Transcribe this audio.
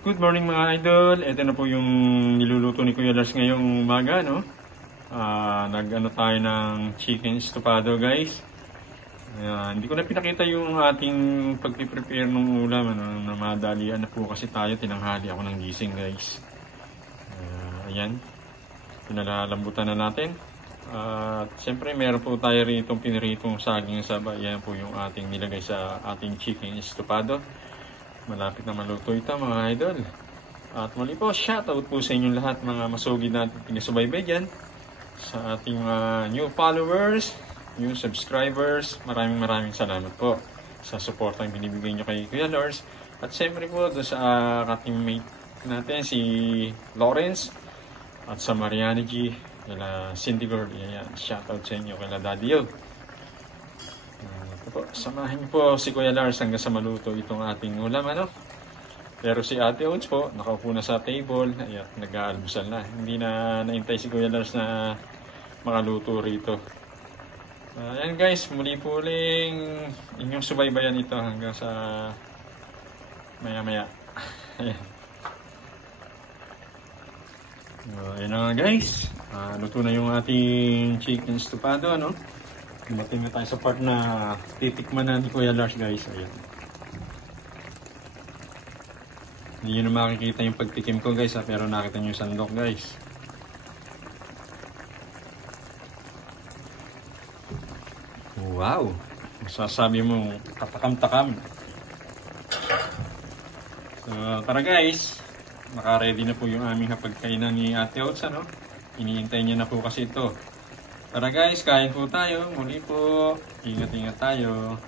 Good morning mga idol. Ito na po yung niluluto ni Kuya Lars ngayong umaga, no? Nag-ano tayo ng chicken estofado, guys. Hindi ko na pinakita yung ating pag-prepare ng ulam, ano, na madalian na po kasi tayo, tinanghali ako ng gising, guys. Ayan. Pinalalambutan na natin. At siyempre meron po tayo rito piniritong saging saba. Ayan po yung ating nilagay sa ating chicken estofado. Malapit na maluto ito mga idol. At muli po, shoutout po sa inyong lahat mga masugid natin pinasubaybay dyan. Sa ating new followers, new subscribers, maraming salamat po sa support ang binibigay nyo kay Kuya Lars. At siyempre po doon sa ka-teammate natin si Lawrence at sa Mariani G, kila Cindy Girl. Ayan, shoutout sa inyo kila Daddy Yo. Po, samahin niyo po si Kuya Lars hanggang sa maluto itong ating ulam, ano? Pero si Ate Oats po, nakaupo na sa table, ayan, nag-aalmusal na. Hindi na naintay si Kuya Lars na makaluto rito. Ayan guys, muli po uling inyong subaybayan ito hanggang sa maya-maya. Ayan. Ayan na nga guys, luto na yung ating chicken estofado, ano? Dumating na tayo sa part na titikman na ni Kuya Lars, guys. Ayan. Hindi nyo na makikita yung pagtikim ko, guys, pero nakita nyo yung sandok, guys. Wow! Masasabi mo, katakam-takam. So, tara guys. Naka-ready na po yung aming hapagkainan ni Ate Oats, ano? Iniintay niya na po kasi ito. Tara guys, kain po tayo. Muli po. Ingat-ingat tayo.